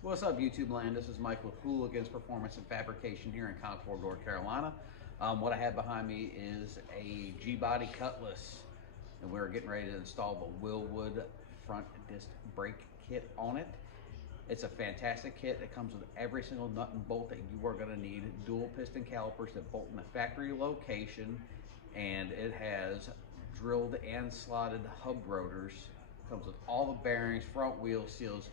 What's up, YouTube land? This is Mike with Hooligans Performance and Fabrication here in Concord, North Carolina. What I have behind me is a G Body Cutlass, and we're getting ready to install the Wilwood front disc brake kit on it. It's a fantastic kit. It comes with every single nut and bolt that you are going to need. Dual piston calipers that bolt in the factory location, and it has drilled and slotted hub rotors. Comes with all the bearings, front wheel seals.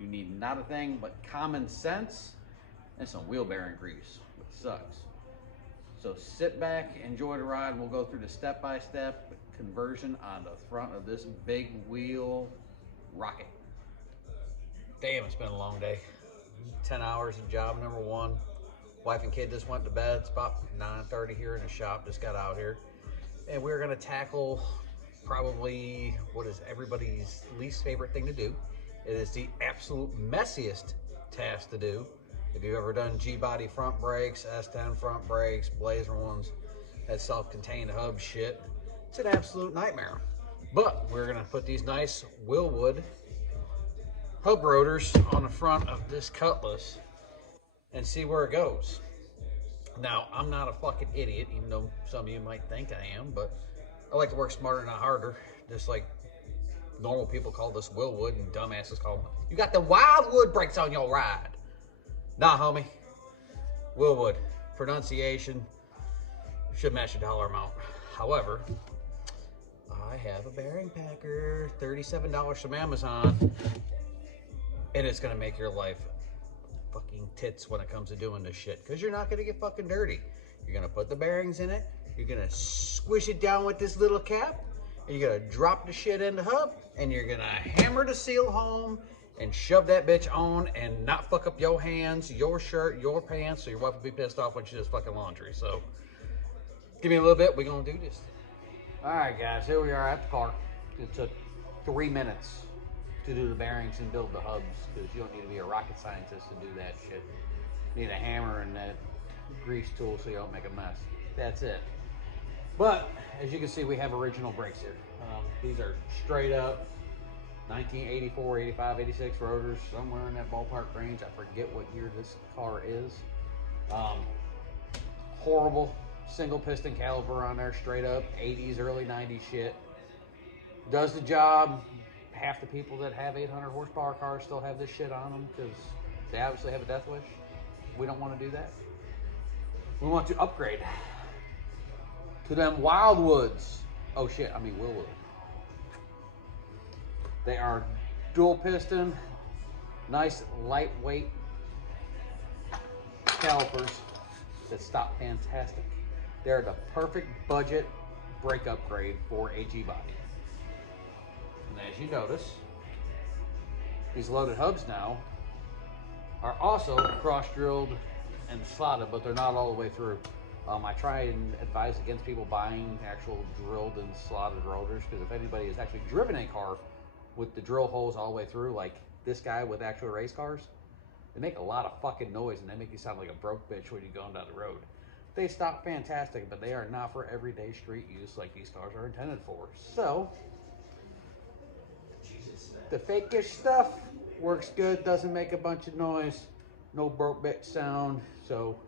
You need not a thing but common sense and some wheel bearing grease, which sucks. So sit back, enjoy the ride, and we'll go through the step-by-step conversion on the front of this big wheel rocket. Damn, it's been a long day. 10 hours of job number one. Wife and kid just went to bed. It's about 9:30 here in the shop, just got out here. And we're gonna tackle probably what is everybody's least favorite thing to do. It is the absolute messiest task to do. If you've ever done G Body front brakes, S10 front brakes, Blazer ones, that self-contained hub shit, it's an absolute nightmare. But we're gonna put these nice Wilwood hub rotors on the front of this Cutlass and see where it goes. Now, I'm not a fucking idiot, even though some of you might think I am, but I like to work smarter, not harder. Just like normal people call this Wilwood and dumbasses call them, you got the Wildwood brakes on your ride. Nah, homie. Wilwood. Pronunciation should match the dollar amount. However, I have a bearing packer, $37 from Amazon, and it's gonna make your life fucking tits when it comes to doing this shit, because you're not gonna get fucking dirty. You're gonna put the bearings in it, you're gonna squish it down with this little cap, and you're gonna drop the shit in the hub, and you're gonna hammer the seal home and shove that bitch on and not fuck up your hands, your shirt, your pants, so your wife will be pissed off when she does fucking laundry. So give me a little bit, we're gonna do this. All right, guys, here we are at the car. It took 3 minutes to do the bearings and build the hubs, because you don't need to be a rocket scientist to do that shit. You need a hammer and that grease tool so you don't make a mess. That's it. But as you can see, we have original brakes here. These are straight up 1984, 85, 86 rotors, somewhere in that ballpark range. I forget what year this car is. Horrible single piston caliper on there, straight up 80s, early 90s shit. Does the job. Half the people that have 800 horsepower cars still have this shit on them because they obviously have a death wish. We don't want to do that. We want to upgrade to them Wildwoods. Oh shit, I mean Wilwood. They are dual piston, nice lightweight calipers that stop fantastic. They're the perfect budget brake upgrade for a G Body. And as you notice, these loaded hubs now are also cross-drilled and slotted, but they're not all the way through. I try and advise against people buying actual drilled and slotted rotors, because if anybody has actually driven a car with the drill holes all the way through, like this guy with actual race cars, they make a lot of fucking noise and they make you sound like a broke bitch when you're going down the road. They stop fantastic, but they are not for everyday street use like these cars are intended for. So the fakeish stuff works good, doesn't make a bunch of noise, no broke bitch sound. So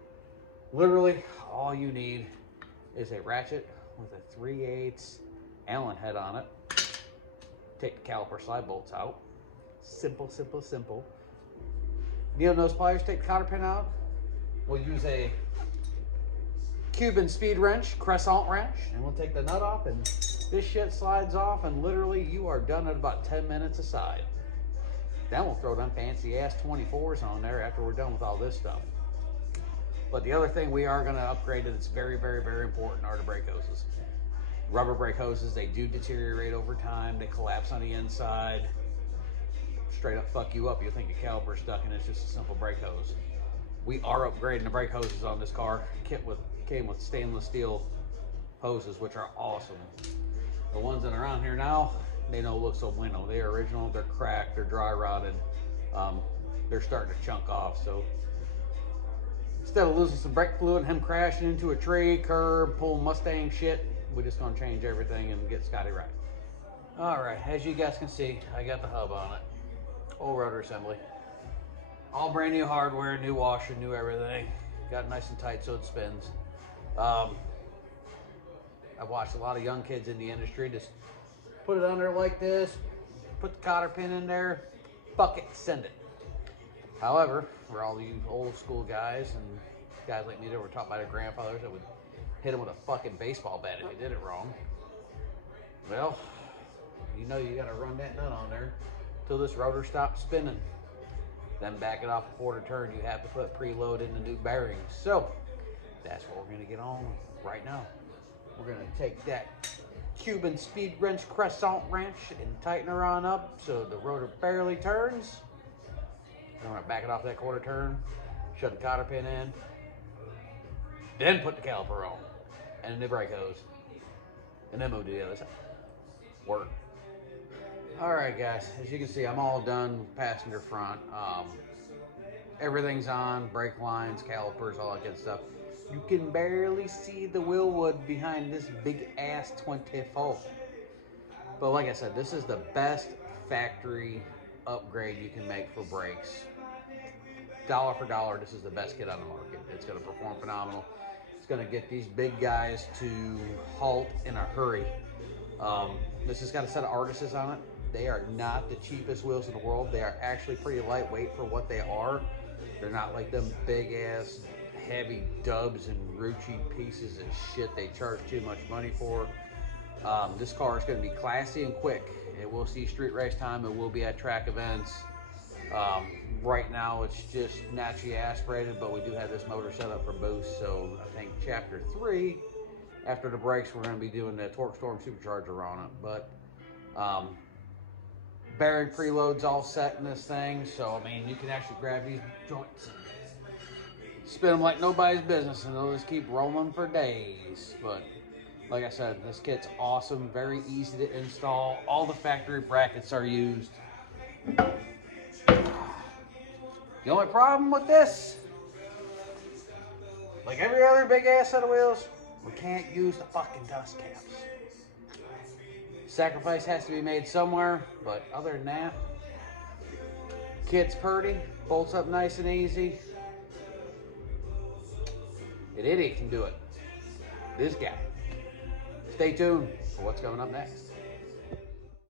literally all you need is a ratchet with a 3/8 Allen head on it. Take the caliper slide bolts out. Simple, simple, simple. Needle nose pliers, take the cotter pin out. We'll use a Cuban speed wrench, crescent wrench, and we'll take the nut off, and this shit slides off, and literally you are done at about 10 minutes aside. Then we'll throw them fancy ass 24s on there after we're done with all this stuff. But the other thing we are gonna upgrade that's very, very, very important are the brake hoses. Rubber brake hoses, they do deteriorate over time. They collapse on the inside. Straight up fuck you up. You'll think your caliper's stuck and it's just a simple brake hose. We are upgrading the brake hoses on this car. Came with stainless steel hoses, which are awesome. The ones that are on here now, they don't look so winnow. They are original, they're cracked, they're dry rotted. They're starting to chunk off. So instead of losing some brake fluid and him crashing into a tree, curb, pulling Mustang shit, we're just gonna change everything and get Scotty right. All right, as you guys can see, I got the hub on it. Old rotor assembly. All brand new hardware, new washer, new everything. Got it nice and tight so it spins. I've watched a lot of young kids in the industry just put it under like this, put the cotter pin in there, fuck it, send it. However, for all you old school guys and guys like me that were taught by their grandfathers that would hit them with a fucking baseball bat if you did it wrong, well, you know you gotta run that nut on there till this rotor stops spinning. Then back it off a quarter turn, you have to put preload in the new bearings. So that's what we're gonna get on right now. We're gonna take that Cuban speed wrench crescent wrench and tighten her on up so the rotor barely turns. I'm gonna back it off that quarter turn, shut the cotter pin in, then put the caliper on and the brake hose, and then move to the other side. Work. All right, guys, as you can see, I'm all done passenger front. Everything's on, brake lines, calipers, all that good stuff. You can barely see the Wilwood behind this big ass 24. But like I said, this is the best factory upgrade you can make for brakes. Dollar for dollar, this is the best kit on the market. It's gonna perform phenomenal. It's gonna get these big guys to halt in a hurry. This has got a set of artists on it. They are not the cheapest wheels in the world. They are actually pretty lightweight for what they are. They're not like them big ass heavy dubs and Rucci pieces of shit they charge too much money for. This car is going to be classy and quick. It will see street race time. It will be at track events. Right now it's just naturally aspirated, but we do have this motor set up for boost. So I think chapter 3, after the brakes, we're going to be doing the Torque Storm supercharger on it. But bearing preloads all set in this thing, so I mean you can actually grab these joints and spin them like nobody's business and they'll just keep rolling for days. But like I said, this kit's awesome, very easy to install. All the factory brackets are used. The only problem with this, like every other big ass set of wheels, we can't use the fucking dust caps. Sacrifice has to be made somewhere, but other than that, kit's purty, bolts up nice and easy. An idiot can do it. This guy. Stay tuned for what's coming up next.